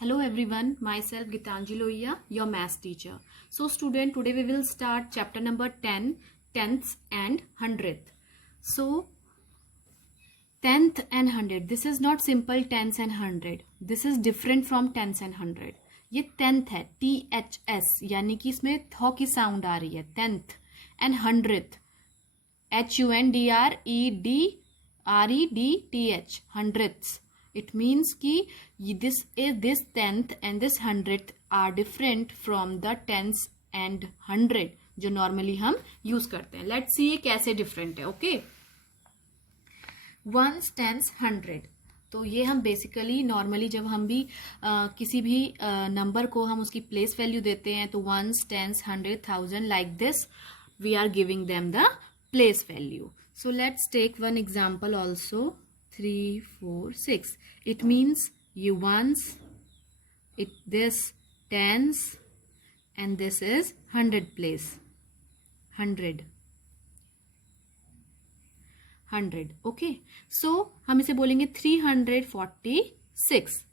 Hello everyone, myself Gitanjali Lohia, your maths teacher. So student, today we will start chapter number 10, tenths and hundredth. So tenth and hundred, this is not simple tens and hundred. This is different from tens and hundred. ये tenth है, THS, यानी कि इसमें थ की sound आ रही है, tenth and hundredth, HUNDREDREDTH, hundredths. It means कि this tenth and this hundredth are different from the tens and hundred जो नॉर्मली हम यूज करते हैं. लेट्स सी ये कैसे डिफरेंट है. Okay, ones, tens, hundred. तो ये हम बेसिकली नॉर्मली जब हम भी किसी भी नंबर को हम उसकी प्लेस वैल्यू देते हैं तो ones, tens, hundred, thousand, like this we are giving them the place value. So let's take one example also. 3, 4, 6. It means you ones, this tens, and this is hundred place. Hundred. Okay. So हम इसे बोलेंगे 346.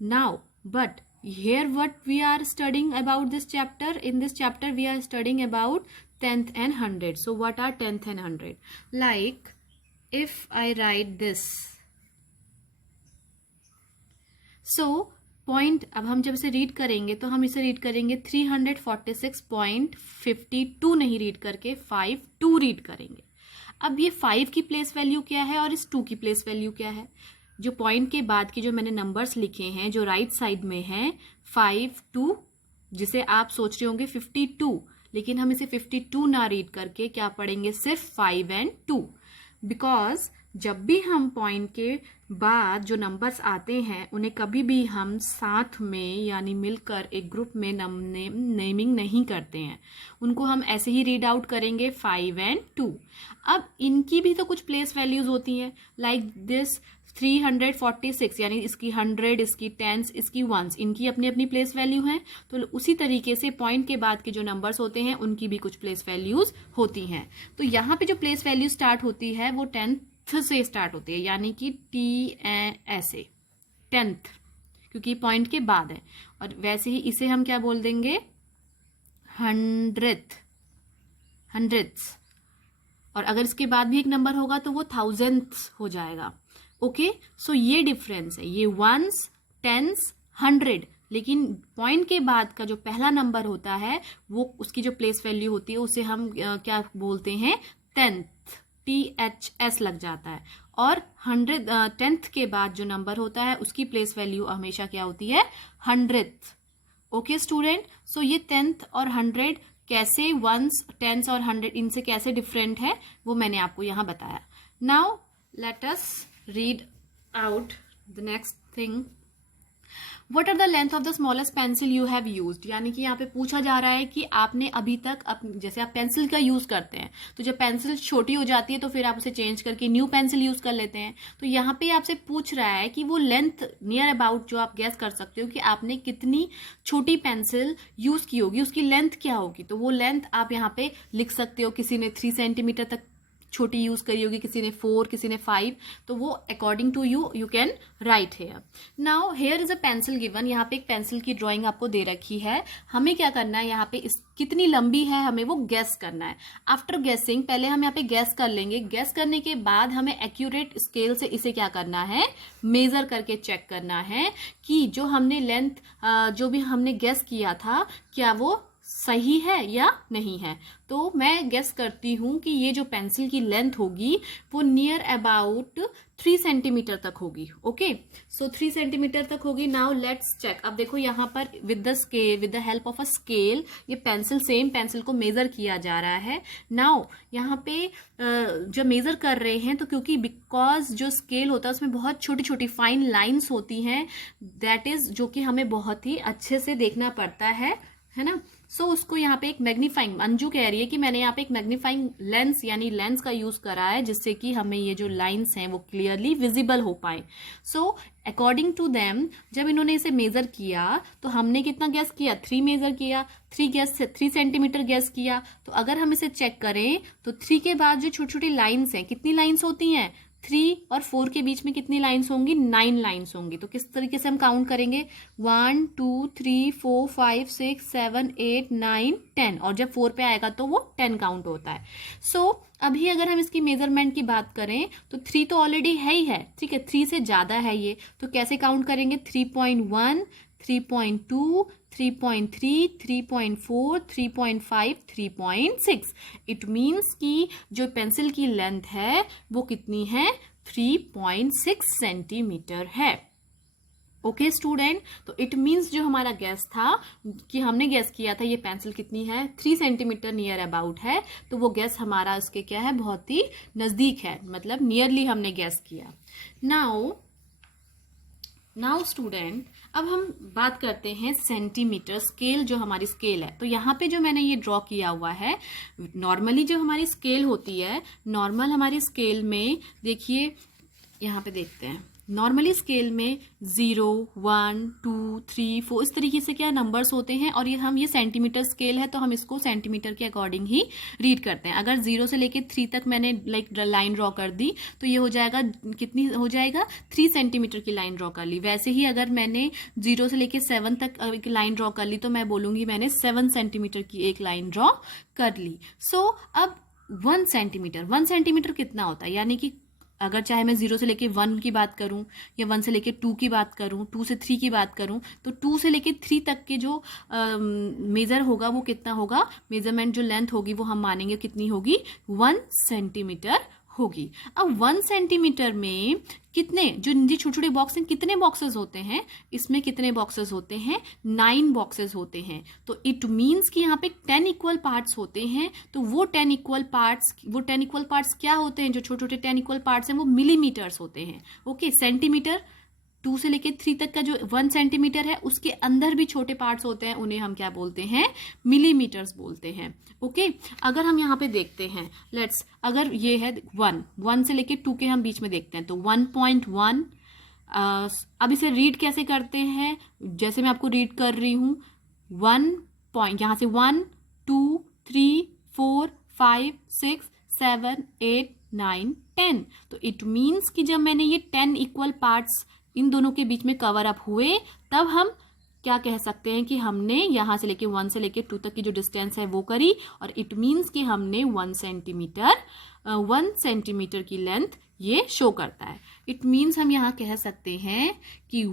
Now, but here what we are studying about this chapter? In this chapter we are studying about tenth and hundred. So what are tenth and hundred? Like if I write this, so point, अब हम जब इसे read करेंगे तो हम इसे read करेंगे 346.52 नहीं रीड करके 52 रीड करेंगे. अब ये 5 की प्लेस वैल्यू क्या है और इस 2 की प्लेस वैल्यू क्या है? जो पॉइंट के बाद के जो मैंने नंबर्स लिखे हैं जो राइट साइड में हैं 5, 2, जिसे आप सोच रहे होंगे 52, लेकिन हम इसे 52 ना रीड करके क्या पढ़ेंगे, सिर्फ 5 and 2. बिकॉज जब भी हम पॉइंट के बाद जो नंबर्स आते हैं उन्हें कभी भी हम साथ में यानी मिलकर एक ग्रुप में नेमिंग नहीं करते हैं. उनको हम ऐसे ही रीड आउट करेंगे 5 and 2. अब इनकी भी तो कुछ प्लेस वैल्यूज होती हैं, लाइक दिस 346, यानी इसकी 100, इसकी टेंस, इसकी वंस, इनकी अपनी अपनी प्लेस वैल्यू हैं. तो उसी तरीके से पॉइंट के बाद के जो नंबर्स होते हैं उनकी भी कुछ प्लेस वैल्यूज होती हैं. तो यहाँ पे जो प्लेस वैल्यू स्टार्ट होती है वो टेंथ से स्टार्ट होती है, यानी कि TS, टेंथ, क्योंकि पॉइंट के बाद है. और वैसे ही इसे हम क्या बोल देंगे, हंड्रेड्स. और अगर इसके बाद भी एक नंबर होगा तो वो थाउजेंड्स हो जाएगा. ओके, सो ये डिफरेंस है, ये वंस, टेंस, हंड्रेड, लेकिन पॉइंट के बाद का जो पहला नंबर होता है वो उसकी जो प्लेस वैल्यू होती है उसे हम क्या बोलते हैं, टेंथ, THS लग जाता है. और टेंथ के बाद जो नंबर होता है उसकी प्लेस वैल्यू हमेशा क्या होती है, हंड्रेड. ओके स्टूडेंट, सो ये टेंथ और हंड्रेड कैसे, वंस, टेंस और हंड्रेड, इनसे कैसे डिफरेंट है वो मैंने आपको यहाँ बताया. Now let us read out the next thing. What are the length of the smallest pencil you have used? यानी कि यहाँ पे पूछा जा रहा है कि आपने अभी तक जैसे आप पेंसिल का यूज करते हैं तो जब पेंसिल छोटी हो जाती है तो फिर आप उसे चेंज करके न्यू पेंसिल यूज कर लेते हैं. तो यहाँ पे आपसे पूछ रहा है कि वो लेंथ नियर अबाउट जो आप गैस कर सकते हो कि आपने कितनी छोटी पेंसिल यूज की होगी, उसकी लेंथ क्या होगी. तो वो लेंथ आप यहाँ पे लिख सकते हो. किसी ने 3 सेंटीमीटर तक छोटी यूज करी होगी, किसी ने 4, किसी ने 5, तो वो according to you can write here. Now here is a pencil given. यहाँ पे एक पेंसिल की ड्राइंग आपको दे रखी है. हमें क्या करना है, यहाँ पे इस कितनी लंबी है हमें वो गैस करना है. आफ्टर गैसिंग, पहले हम यहाँ पे गैस कर लेंगे. गैस करने के बाद हमें एक्यूरेट स्केल से इसे क्या करना है, मेजर करके चेक करना है कि जो हमने लेंथ जो भी हमने गैस किया था क्या वो सही है या नहीं है. तो मैं गेस करती हूं कि ये जो पेंसिल की लेंथ होगी वो नियर अबाउट 3 सेंटीमीटर तक होगी. ओके, सो 3 सेंटीमीटर तक होगी. Now let's check. अब देखो यहाँ पर with the help of a scale ये सेम पेंसिल को मेजर किया जा रहा है. नाउ यहाँ पे जब मेजर कर रहे हैं तो क्योंकि बिकॉज जो स्केल होता है उसमें बहुत छोटी छोटी फाइन लाइन्स होती हैं, दैट इज जो कि हमें बहुत ही अच्छे से देखना पड़ता है ना. सो उसको यहाँ पे एक मैग्नीफाइंग, अंजू कह रही है कि मैंने यहाँ पे एक मैग्नीफाइंग लेंस यानी लेंस का यूज करा है जिससे कि हमें ये जो लाइंस हैं वो क्लियरली विजिबल हो पाए. सो अकॉर्डिंग टू देम जब इन्होंने इसे मेजर किया तो हमने कितना गैस किया, 3 मेजर किया, 3 सेंटीमीटर गैस किया. तो अगर हम इसे चेक करें तो 3 के बाद जो छोटी छोटी लाइन्स हैं, कितनी लाइन्स होती हैं, 3 और 4 के बीच में कितनी लाइन्स होंगी? 9 लाइन्स होंगी। तो किस तरीके से हम काउंट करेंगे? 1 2 3 4 5 6 7 8 9 10, और जब 4 पे आएगा तो वो 10 काउंट होता है। सो अभी अगर हम इसकी मेजरमेंट की बात करें तो 3 तो ऑलरेडी है ही है, ठीक है, 3 से ज्यादा है ये, तो कैसे काउंट करेंगे? 3.1 3.2 3.3 3.4 3.5 3.6। इट मीन्स कि जो पेंसिल की लेंथ है वो कितनी है? 3.6 सेंटीमीटर है। ओके स्टूडेंट, तो इट मीन्स जो हमारा गैस था कि हमने गैस किया था ये पेंसिल कितनी है? 3 सेंटीमीटर नियर अबाउट है, तो वो गैस हमारा उसके क्या है? बहुत ही नजदीक है, मतलब नियरली हमने गैस किया। नाउ स्टूडेंट, अब हम बात करते हैं सेंटीमीटर स्केल, जो हमारी स्केल है। तो यहाँ पे जो मैंने ये ड्रॉ किया हुआ है, नॉर्मली जो हमारी स्केल होती है, नॉर्मल हमारी स्केल में देखिए, यहाँ पे देखते हैं, नॉर्मली स्केल में 0 1 2 3 4 इस तरीके से क्या नंबर्स होते हैं, और ये सेंटीमीटर स्केल है तो हम इसको सेंटीमीटर के अकॉर्डिंग ही रीड करते हैं। अगर 0 से लेके 3 तक मैंने लाइन ड्रॉ कर दी तो ये हो जाएगा, कितनी हो जाएगा? 3 सेंटीमीटर की लाइन ड्रॉ कर ली। वैसे ही अगर मैंने 0 से लेके 7 तक एक लाइन ड्रॉ कर ली तो मैं बोलूंगी मैंने 7 सेंटीमीटर की एक लाइन ड्रॉ कर ली। सो अब 1 सेंटीमीटर कितना होता है? यानी कि अगर चाहे मैं 0 से लेके 1 की बात करूं या 1 से लेके 2 की बात करूं, 2 से 3 की बात करूं, तो 2 से लेके 3 तक के जो मेजर होगा वो कितना होगा? मेजरमेंट जो लेंथ होगी वो हम मानेंगे कितनी होगी? 1 सेंटीमीटर होगी। अब 1 सेंटीमीटर में कितने जो छोटे छोटे बॉक्स हैं, कितने बॉक्सेस होते हैं? इसमें कितने बॉक्सेस होते हैं? 9 बॉक्सेस होते हैं। तो इट मीन्स कि यहाँ पे 10 इक्वल पार्ट्स होते हैं। तो वो 10 इक्वल पार्ट्स क्या होते हैं? जो छोटे छोटे 10 इक्वल पार्ट्स हैं वो मिलीमीटर्स होते हैं। ओके, सेंटीमीटर 2 से लेके 3 तक का जो 1 सेंटीमीटर है उसके अंदर भी छोटे पार्ट्स होते हैं, उन्हें हम क्या बोलते हैं? मिलीमीटर्स बोलते हैं। ओके, अगर हम यहाँ पे देखते हैं, अगर ये है 1 से लेके 2 के हम बीच में देखते हैं, तो 1.1। अब इसे रीड कैसे करते हैं? जैसे मैं आपको रीड कर रही हूं, 1 पॉइंट, यहां से 1 2 3 4 5 6 7 8 9 10। तो इट मीन्स कि जब मैंने ये 10 इक्वल पार्ट्स इन दोनों के बीच में कवर अप हुए, तब हम क्या कह सकते हैं कि हमने यहां से लेके 1 से लेके 2 तक की जो डिस्टेंस है वो करी, और इट मीन्स कि हमने 1 सेंटीमीटर की लेंथ ये शो करता है। इट मीन्स हम यहां कह सकते हैं कि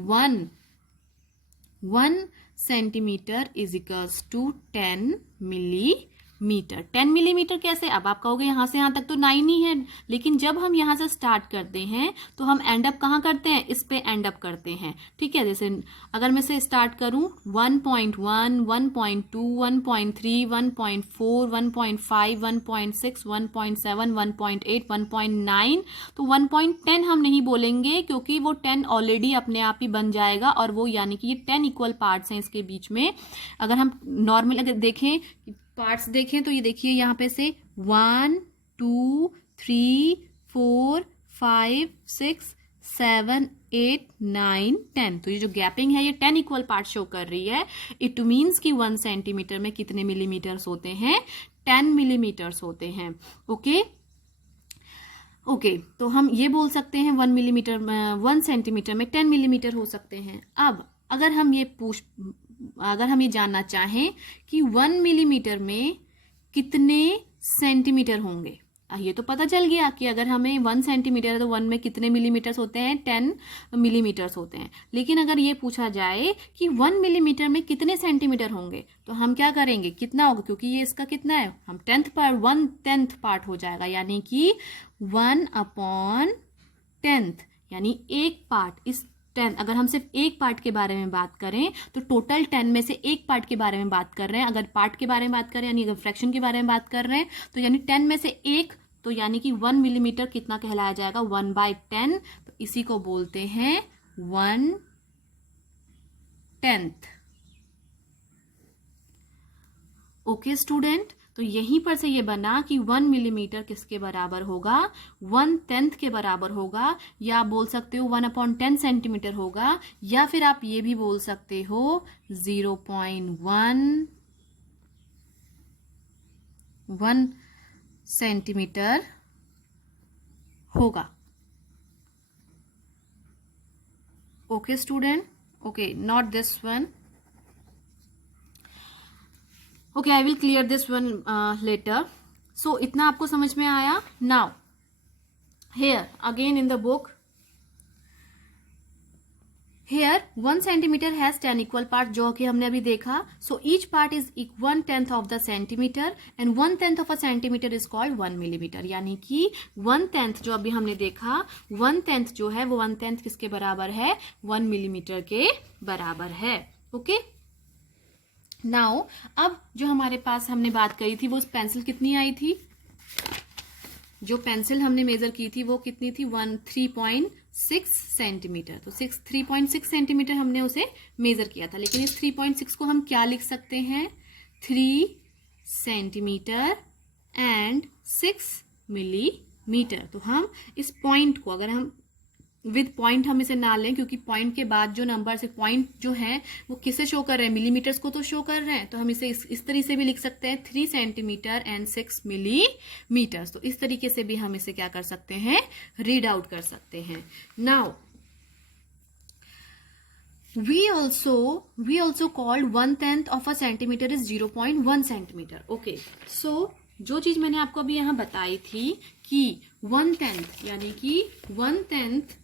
1 centimetre is equals to 10 millimetre. 10 millimetre कैसे? अब आप कहोगे यहां से यहां तक तो 9 ही है, लेकिन जब हम यहां से स्टार्ट करते हैं तो हम एंड अप कहां करते हैं? इस पे एंड अप करते हैं, ठीक है। जैसे अगर मैं से स्टार्ट करूं 1.1 1.2 1.3 1.4 1.5 1.6 1.7 1.8 1.9, तो 1.10 हम नहीं बोलेंगे क्योंकि वो 10 ऑलरेडी अपने आप ही बन जाएगा, और वो यानी कि ये 10 इक्वल पार्ट्स हैं इसके बीच में। अगर हम नॉर्मल अगर देखें, पार्ट्स देखें, तो ये देखिए यहाँ पे से 1 2 3 4 5 6 7 8 9 10, तो ये जो गैपिंग है ये 10 इक्वल पार्ट शो कर रही है। इट मीन्स कि 1 सेंटीमीटर में कितने मिलीमीटर्स होते हैं? 10 मिलीमीटर्स होते हैं। ओके, तो हम ये बोल सकते हैं 1 सेंटीमीटर में 10 मिलीमीटर हो सकते हैं। अब अगर हम ये जानना चाहें कि 1 मिलीमीटर में कितने सेंटीमीटर होंगे, ये तो पता चल गया कि अगर हमें 1 सेंटीमीटर है तो 1 में कितने मिलीमीटर्स होते हैं? 10 मिलीमीटर्स होते हैं। लेकिन अगर ये पूछा जाए कि 1 मिलीमीटर में कितने सेंटीमीटर होंगे, तो हम क्या करेंगे? कितना होगा? क्योंकि ये इसका कितना है, हम 1/10 पार्ट हो जाएगा, यानी कि 1/10, यानी एक पार्ट। इस 10, अगर हम सिर्फ एक पार्ट के बारे में बात करें तो टोटल 10 में से एक पार्ट के बारे में बात कर रहे हैं। अगर पार्ट के बारे में बात करें यानी अगर फ्रैक्शन के बारे में बात कर रहे हैं तो यानी 10 में से एक, तो यानी कि 1 मिलीमीटर कितना कहलाया जाएगा? 1/10। तो इसी को बोलते हैं 1/10। ओके स्टूडेंट, तो यहीं पर से ये बना कि 1 मिलीमीटर किसके बराबर होगा? 1/10 के बराबर होगा, या आप बोल सकते हो 1/10 सेंटीमीटर होगा, या फिर आप ये भी बोल सकते हो 0.1 सेंटीमीटर होगा। Okay, student. Okay, not this one. Okay, I will clear this one later. So इतना आपको समझ में आया? Now, here again in the book, here 1 centimeter has 10 equal parts, जो कि हमने अभी देखा. So each part is 1/10 of the centimeter and 1/10 of a centimeter is called 1 millimeter. यानी कि 1/10 जो अभी हमने देखा, 1/10 जो है वो 1/10 किसके बराबर है? 1 मिलीमीटर के बराबर है. ओके. नाउ अब जो हमारे पास हमने बात करी थी, वो पेंसिल कितनी आई थी? जो पेंसिल हमने मेजर की थी वो कितनी थी? 3.6 सेंटीमीटर. तो 3.6 सेंटीमीटर हमने उसे मेजर किया था. लेकिन इस 3.6 को हम क्या लिख सकते हैं? 3 सेंटीमीटर एंड 6 मिलीमीटर. तो हम इस पॉइंट को, अगर हम विद पॉइंट हम इसे ना लें, क्योंकि पॉइंट के बाद जो नंबर से पॉइंट जो है वो किसे शो कर रहे हैं? मिलीमीटर्स को तो शो कर रहे हैं. तो हम इसे इस तरीके से भी लिख सकते हैं, 3 सेंटीमीटर एंड 6 मिलीमीटर्स. तो इस तरीके से भी हम इसे क्या कर सकते हैं? रीड आउट कर सकते हैं. Now we also called 1/10 of a centimeter is 0.1 centimeter. Okay, so जो चीज मैंने आपको अभी यहाँ बताई थी कि 1/10 यानी कि 1/10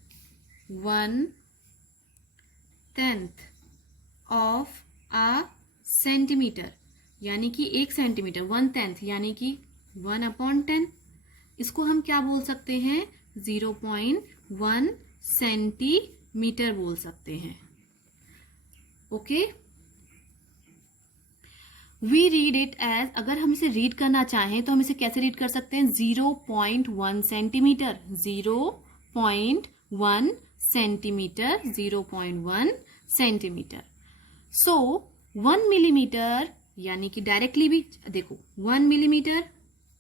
of a centimeter यानी कि 1 सेंटीमीटर. 1/10 यानी कि 1/10. इसको हम क्या बोल सकते हैं? 0.1 सेंटीमीटर बोल सकते हैं. Okay. We read it as, अगर हम इसे रीड करना चाहें तो हम इसे कैसे रीड कर सकते हैं? 0.1 centimetre. 0.1 centimetre. 0.1 centimetre. So 1 millimetre यानी कि डायरेक्टली भी देखो, 1 millimetre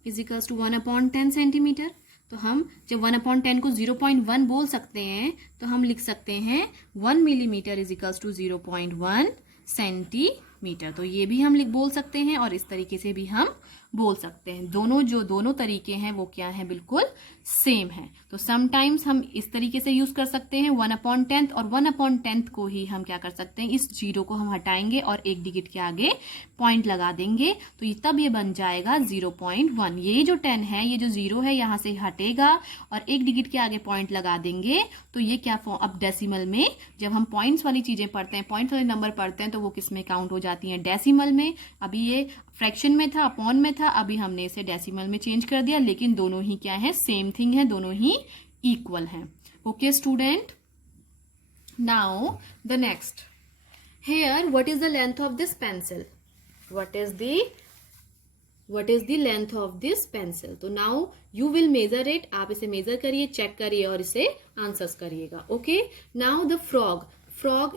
is equals to 1/10 centimetre. तो हम जब 1/10 को 0.1 बोल सकते हैं तो हम लिख सकते हैं 1 millimetre is equals to 0.1 centimetre. तो ये भी हम बोल सकते हैं और इस तरीके से भी हम बोल सकते हैं. दोनों तरीके हैं वो क्या है? बिल्कुल सेम है. तो समटाइम्स हम इस तरीके से यूज कर सकते हैं 1/10 और 1/10 को ही हम क्या कर सकते हैं? इस जीरो को हम हटाएंगे और एक डिजिट के आगे पॉइंट लगा देंगे. तो ये तब ये बन जाएगा 0.1. ये जो 10 है, ये जो 0 है यहां से हटेगा और एक डिजिट के आगे पॉइंट लगा देंगे. तो ये क्या अब डेसिमल में जब हम पॉइंट्स वाली चीजें पढ़ते हैं, पॉइंट्स वाले नंबर पढ़ते हैं, तो वो किस में काउंट हो जाती हैं? डेसिमल में. अभी ये फ्रैक्शन में था, अपॉन में था, अभी हमने इसे डेसिमल में चेंज कर दिया. लेकिन दोनों ही क्या है? सेम थिंग है, दोनों ही इक्वल है. Okay student. Now the next, here what is the length of this pencil? What is the length of this pencil? तो now you will measure it. आप इसे मेजर करिए, चेक करिए और इसे आंसर्स करिएगा. Okay. Now the frog.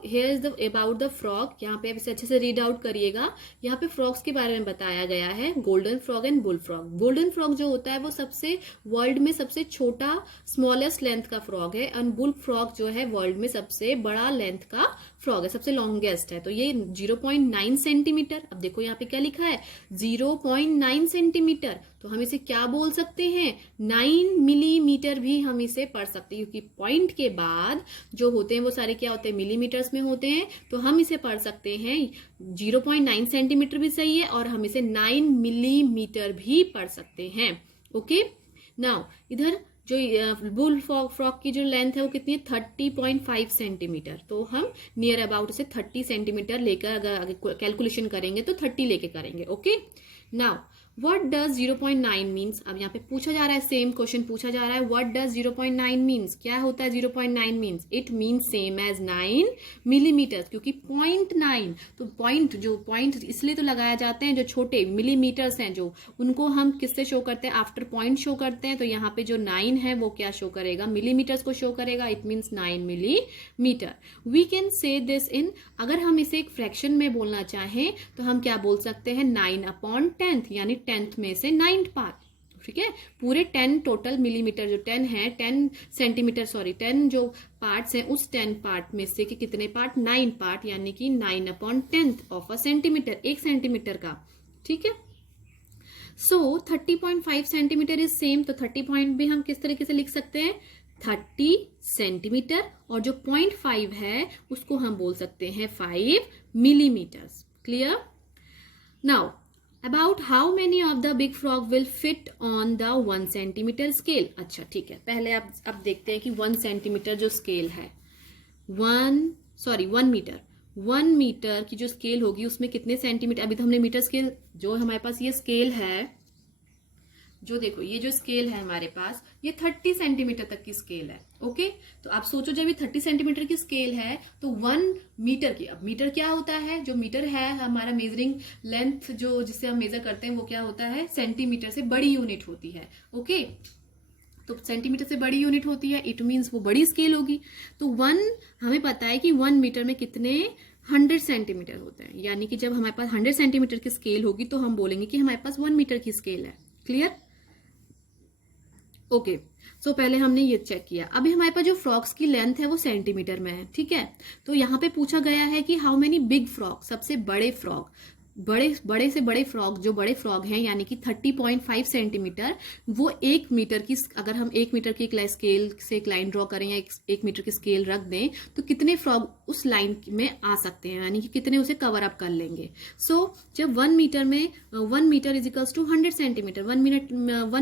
here is about the frog. यहाँ पे आप इसे अच्छे से रीड आउट करिएगा. यहाँ पे फ्रॉग्स के बारे में बताया गया है, golden frog and bull frog. Golden frog जो होता है वो सबसे वर्ल्ड में सबसे छोटा स्मॉलेस्ट लेंथ का फ्रॉग है, एंड बुल फ्रॉग जो है वर्ल्ड में सबसे बड़ा लेंथ का फ्रॉग है, सबसे लॉन्गेस्ट है. तो ये 0.9 सेंटीमीटर. अब देखो यहाँ पे क्या लिखा है? 0.9 सेंटीमीटर. तो हम इसे क्या बोल सकते हैं? 9 मिलीमीटर भी हम इसे पढ़ सकते हैं, क्योंकि पॉइंट के बाद जो होते हैं वो सारे क्या होते हैं? मिलीमीटर्स में होते हैं. तो हम इसे पढ़ सकते हैं 0.9 सेंटीमीटर भी सही है, और हम इसे 9 मिलीमीटर भी पढ़ सकते हैं. ओके. नाउ इधर जो बुल फ्रॉग की जो लेंथ है वो कितनी है? 30.5 सेंटीमीटर. तो हम नियर अबाउट इसे 30 सेंटीमीटर लेकर अगर आगे कैलकुलेशन करेंगे तो 30 लेके करेंगे. Okay. Now what does 0.9 means? अब यहाँ पे पूछा जा रहा है, सेम क्वेश्चन पूछा जा रहा है, व्हाट डज 0.9 मीन्स? क्या होता है 0.9 means? It means same as 9 millimetre, क्योंकि 0.9 तो पॉइंट इसलिए तो लगाया जाते हैं, जो छोटे मिलीमीटर्स हैं जो, उनको हम किससे शो करते हैं? आफ्टर पॉइंट शो करते हैं. तो यहाँ पे जो 9 है वो क्या शो करेगा? मिलीमीटर्स को शो करेगा. It means 9 millimetre. We can say this in, अगर हम इसे एक फ्रैक्शन में बोलना चाहें तो हम क्या बोल सकते हैं? 9/10 यानी 10th में से 9th पार्ट. ठीक है. पूरे 10 टोटल मिलीमीटर जो 10 है, 10 सेंटीमीटर 10 जो पार्ट्स हैं, उस 10 पार्ट में से कि कितने पार्ट? 9 पार्ट, यानी कि 9/10 ऑफ अ सेंटीमीटर, 1 सेंटीमीटर का. ठीक है. सो 30.5 सेंटीमीटर इज सेम. तो 30 पॉइंट भी हम किस तरीके से लिख सकते हैं? 30 सेंटीमीटर, और जो 0.5 है उसको हम बोल सकते हैं 5 millimetre. Clear? Now about how many of the big frog will fit on the 1 centimetre scale. अच्छा ठीक है, पहले अब देखते हैं कि 1 सेंटीमीटर जो स्केल है, 1 मीटर, 1 मीटर की जो स्केल होगी उसमें कितने सेंटीमीटर, अभी तो हमने मीटर स्केल, जो हमारे पास ये स्केल है, जो देखो ये जो स्केल है हमारे पास, ये 30 सेंटीमीटर तक की स्केल है। ओके, तो आप सोचो जब ये 30 सेंटीमीटर की स्केल है तो 1 मीटर की, अब मीटर क्या होता है, जो मीटर है हमारा मेजरिंग लेंथ, जो जिससे हम मेजर करते हैं वो क्या होता है, सेंटीमीटर से बड़ी यूनिट होती है। ओके, तो सेंटीमीटर से बड़ी यूनिट होती है, इट मीन्स वो बड़ी स्केल होगी। तो 1, हमें पता है कि 1 मीटर में कितने 100 सेंटीमीटर होते हैं, यानी कि जब हमारे पास 100 सेंटीमीटर की स्केल होगी तो हम बोलेंगे कि हमारे पास 1 मीटर की स्केल है। क्लियर? ओके, सो पहले हमने ये चेक किया। अभी हमारे पास जो फ्रॉग्स की लेंथ है वो सेंटीमीटर में है। ठीक है, तो यहाँ पे पूछा गया है कि हाउ मेनी बिग फ्रॉग, सबसे बड़े फ्रॉग, बड़े से बड़े फ्रॉग, जो बड़े फ्रॉग हैं यानी कि 30.5 सेंटीमीटर, वो 1 मीटर की, अगर हम 1 मीटर की एक स्केल से एक लाइन ड्रॉ करें या 1 मीटर की स्केल रख दें तो कितने फ्रॉग उस लाइन में आ सकते हैं, यानी कि कितने उसे कवर अप कर लेंगे। सो जब 1 मीटर में 1 metre is equals to 100 centimetre, 1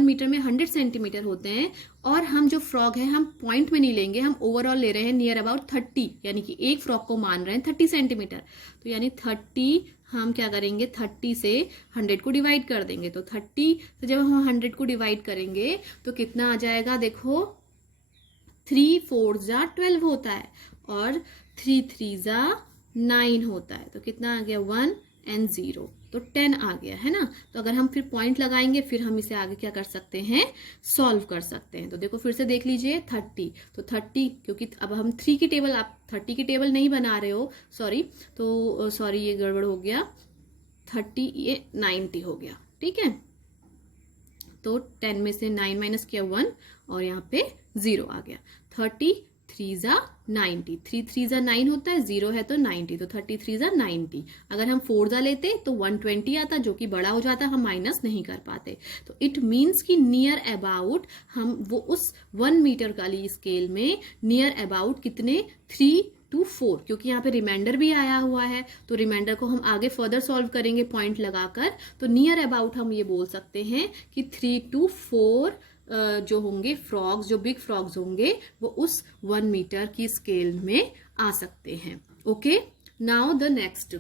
metre में 100 सेंटीमीटर होते हैं, और हम जो फ्रॉग है हम पॉइंट में नहीं लेंगे, हम ओवरऑल ले रहे हैं नियर अबाउट 30, यानी कि एक फ्रॉग को मान रहे हैं 30 सेंटीमीटर, तो यानी 30 हम क्या करेंगे, 30 से 100 को डिवाइड कर देंगे। तो 30 से जब हम 100 को डिवाइड करेंगे तो कितना आ जाएगा, देखो 3 4 जा 12 होता है, और 3 3 जा 9 होता है, तो कितना आ गया 1 and 0, तो 10 आ गया है ना। तो अगर हम फिर पॉइंट लगाएंगे फिर हम इसे आगे क्या कर सकते हैं, सॉल्व कर सकते हैं। तो देखो फिर से देख लीजिए 30, तो 30, क्योंकि अब हम 3 की टेबल, आप 30 की टेबल नहीं बना रहे हो, सॉरी, तो सॉरी ये गड़बड़ हो गया, 30 ये 90 हो गया। ठीक है, तो 10 में से 9 माइनस किया 1, और यहाँ पे 0 आ गया। 30 3 जा 90, 3 3 जा 9 होता है, 0 है तो 90, तो 33 जा 90। अगर हम 4 जा लेते तो 120 आता, जो कि बड़ा हो जाता, हम माइनस नहीं कर पाते। तो इट मीन्स कि नियर अबाउट हम वो उस 1 मीटर वाली स्केल में नियर अबाउट कितने 3 to 4, क्योंकि यहाँ पे रिमाइंडर भी आया हुआ है, तो रिमाइंडर को हम आगे फर्दर सॉल्व करेंगे पॉइंट लगाकर। तो नियर अबाउट हम ये बोल सकते हैं कि 3 to 4 जो होंगे फ्रॉग्स, जो बिग फ्रॉग्स होंगे वो उस 1 मीटर की स्केल में आ सकते हैं। Okay, now the next,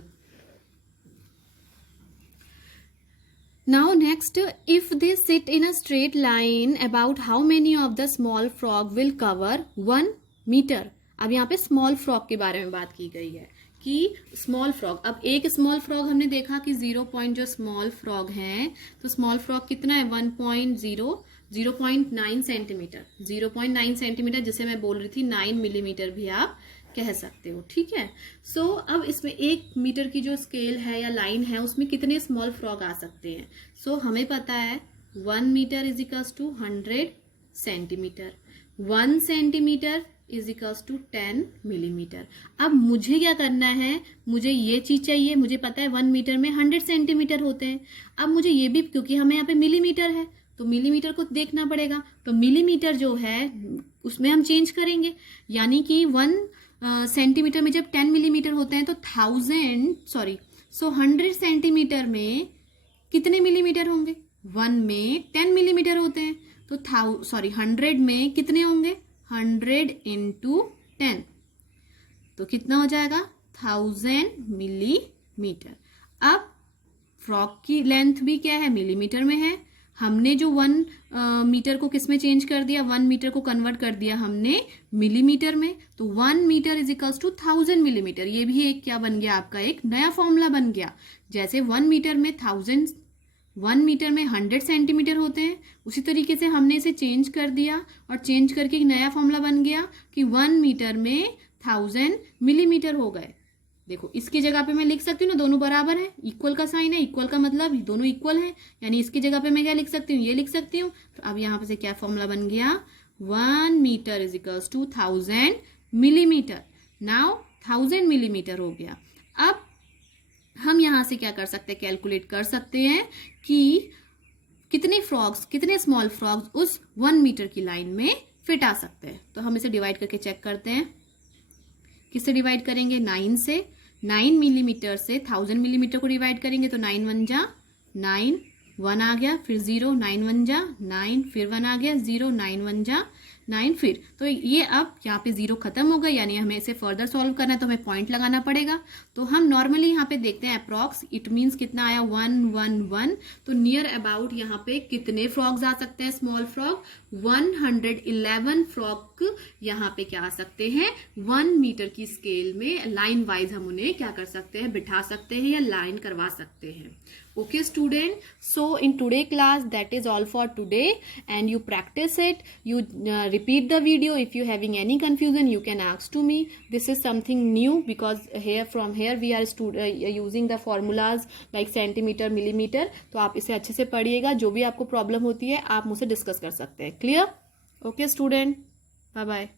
if they sit in a straight line, about how many of the small frog will cover 1 meter। अब यहाँ पे स्मॉल फ्रॉग के बारे में बात की गई है कि स्मॉल फ्रॉग, अब एक स्मॉल फ्रॉग हमने देखा कि 0 पॉइंट जो स्मॉल फ्रॉग है, तो स्मॉल फ्रॉग कितना है 0.9 सेंटीमीटर, 0.9 सेंटीमीटर, जिसे मैं बोल रही थी 9 मिलीमीटर भी आप कह सकते हो। ठीक है, सो अब इसमें 1 मीटर की जो स्केल है या लाइन है उसमें कितने स्मॉल फ्रॉग आ सकते हैं। सो हमें पता है 1 metre is equals to 100 centimetre, 1 centimetre is equals to 10 millimetre. अब मुझे क्या करना है, मुझे ये चीज चाहिए, मुझे पता है 1 मीटर में 100 सेंटीमीटर होते हैं। अब मुझे ये भी, क्योंकि हमें यहाँ पे मिलीमीटर है तो मिलीमीटर को देखना पड़ेगा, तो मिलीमीटर जो है उसमें हम चेंज करेंगे, यानी कि 1 सेंटीमीटर में जब 10 मिलीमीटर होते हैं तो 100 सेंटीमीटर में कितने मिलीमीटर होंगे, 1 में 10 मिलीमीटर होते हैं, तो 100 में कितने होंगे, 100 into 10, तो कितना हो जाएगा 1000 मिलीमीटर। अब फ्रॉग की लेंथ भी क्या है, मिलीमीटर में है, हमने जो 1 मीटर को किस में चेंज कर दिया, 1 मीटर को कन्वर्ट कर दिया हमने मिलीमीटर में, तो 1 metre is equals to 1000 millimetre. ये भी एक क्या बन गया, आपका एक नया फॉर्मूला बन गया। जैसे 1 मीटर में 100 सेंटीमीटर होते हैं, उसी तरीके से हमने इसे चेंज कर दिया, और चेंज करके एक नया फॉर्मूला बन गया कि 1 मीटर में 1000 मिलीमीटर हो गए। देखो इसकी जगह पे मैं लिख सकती हूँ ना, दोनों बराबर है, इक्वल का साइन है, इक्वल का मतलब दोनों इक्वल है, यानी इसकी जगह पे मैं क्या लिख सकती हूँ, ये लिख सकती हूँ। तो अब यहाँ पे से क्या फॉर्मूला बन गया, 1 metre is equals to 1000 millimetre. Now 1000 millimetre हो गया। अब हम यहाँ से क्या कर सकते हैं, कैलकुलेट कर सकते हैं कि कितने स्मॉल फ्रॉग्स उस 1 मीटर की लाइन में फिट आ सकते हैं। तो हम इसे डिवाइड करके चेक करते हैं। किससे डिवाइड करेंगे? 9 से। 9 मिलीमीटर से 1000 मिलीमीटर को डिवाइड करेंगे तो 9 1 जा 9, 1 आ गया, फिर 0, 9 1 जा 9, फिर 1 आ गया, 0, 9 1 जा 9, फिर तो ये अब यहाँ पे 0 खत्म हो गया, यानी हमें इसे फर्दर सॉल्व करना है तो हमें पॉइंट लगाना पड़ेगा। तो हम नॉर्मली यहाँ पे देखते हैं अप्रॉक्स, इट मीन्स कितना आया 1 1 1। तो नियर अबाउट यहाँ पे कितने फ्रॉग्स आ सकते हैं? स्मॉल फ्रॉग 111 फ्रॉग यहाँ पे क्या आ सकते हैं? 1 मीटर की स्केल में लाइन वाइज हम उन्हें क्या कर सकते हैं? बिठा सकते हैं या लाइन करवा सकते हैं। Okay student, so in today class that is all for today, and you practice it, you repeat the video. If you having any confusion you can ask to me. This is something new because from here we are using the formulas like centimeter, millimeter. तो आप इसे अच्छे से पढ़िएगा, जो भी आपको problem होती है आप मुझसे डिस्कस कर सकते हैं। Clear? Okay student, bye bye.